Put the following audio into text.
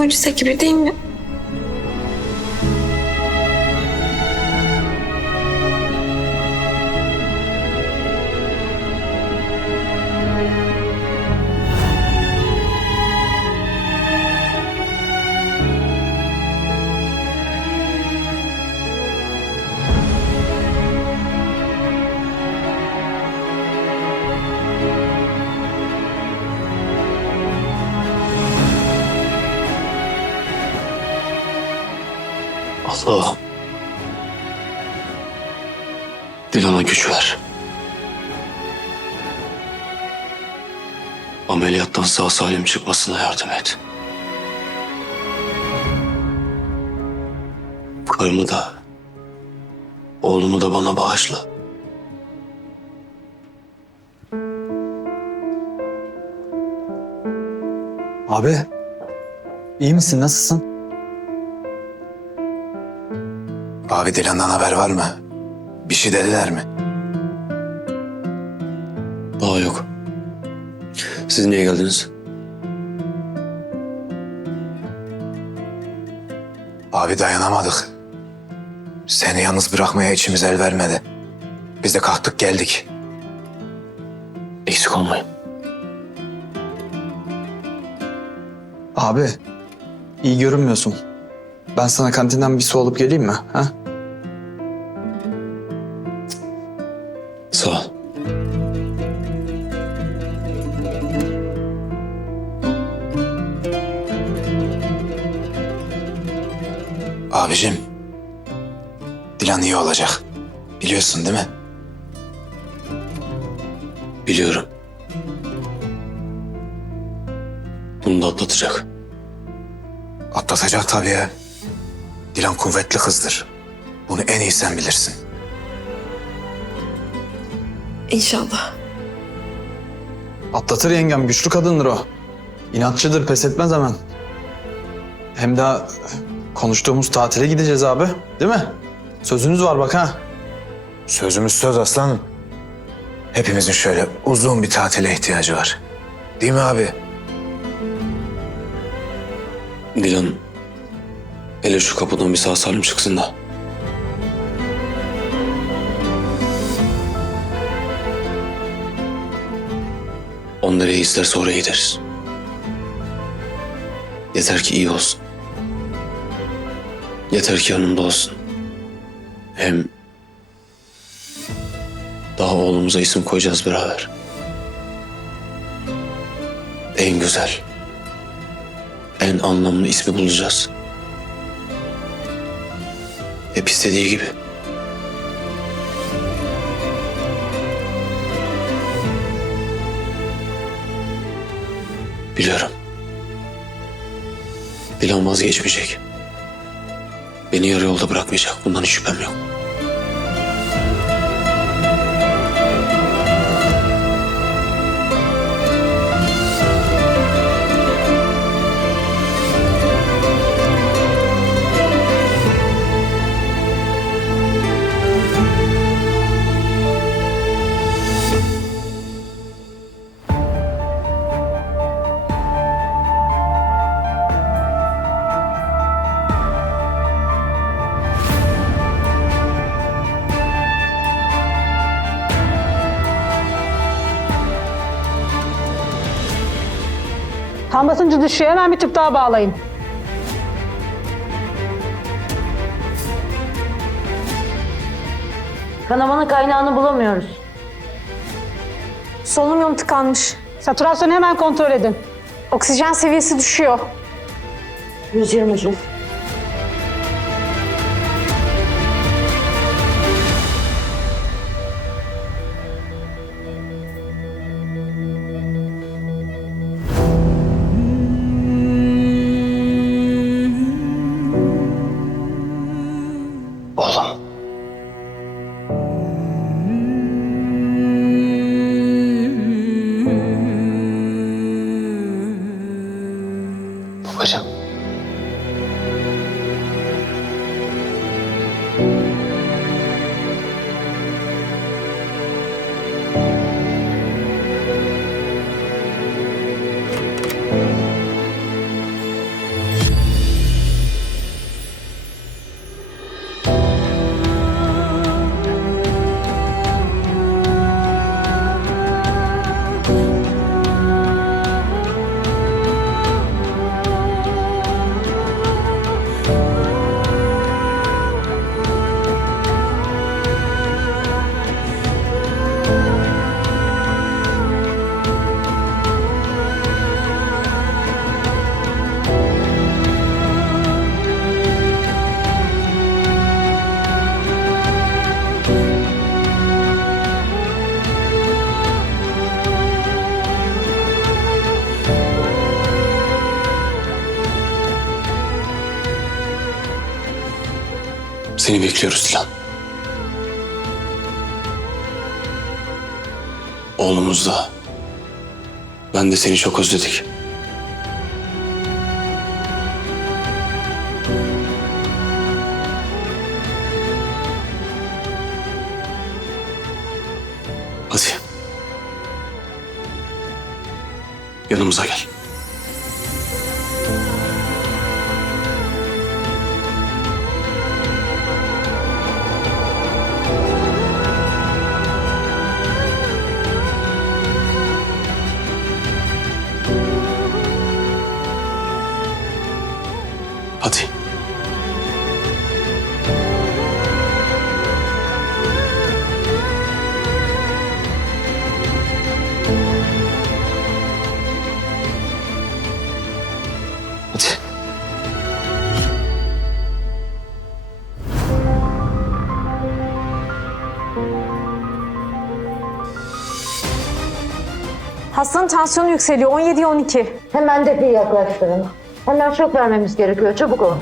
Mucize gibi değil mi? Allah'ım. Dilan'a güç ver. Ameliyattan sağ salim çıkmasına yardım et. Karımı da, oğlumu da bana bağışla. Abi, iyi misin? Nasılsın? Abi Dilan'dan haber var mı? Bir şey dediler mi? Daha yok. Siz niye geldiniz? Abi dayanamadık. Seni yalnız bırakmaya içimiz el vermedi. Biz de kalktık geldik. Eksik olmayın. Abi, iyi görünmüyorsun. Ben sana kantinden bir su alıp geleyim mi? Ha? Abicim. Dilan iyi olacak. Biliyorsun değil mi? Biliyorum. Bunu da atlatacak. Atlatacak tabii ya. Dilan kuvvetli kızdır. Bunu en iyi sen bilirsin. İnşallah. Atlatır yengem, güçlü kadındır o. İnatçıdır, pes etmez hemen. Hem daha konuştuğumuz tatile gideceğiz abi, değil mi? Sözünüz var bak ha. Sözümüz söz aslanım. Hepimizin şöyle uzun bir tatile ihtiyacı var. Değil mi abi? Dilan hele şu kapıdan bir sağ salim çıksın da. On nereye isterse oraya gideriz. Yeter ki iyi olsun. Yeter ki yanımda olsun. Hem daha oğlumuza isim koyacağız beraber. En güzel, en anlamlı ismi bulacağız. Hep istediği gibi. Biliyorum. Dilan vazgeçmeyecek. Beni yarı yolda bırakmayacak. Bundan hiç şüphem yok. Kan basıncı düşüyor. Hemen bir tüp daha bağlayın. Kanamanın kaynağını bulamıyoruz. Solunum tıkanmış. Satürasyonu hemen kontrol edin. Oksijen seviyesi düşüyor. 120 jül. Seni bekliyoruz Dilan. Oğlumuz da. Ben de seni çok özledik. Hadi. Yanımıza gel. Hastanın tansiyonu yükseliyor. 17-12. Hemen defiyi yaklaştırın. Hemen şok vermemiz gerekiyor. Çabuk olun.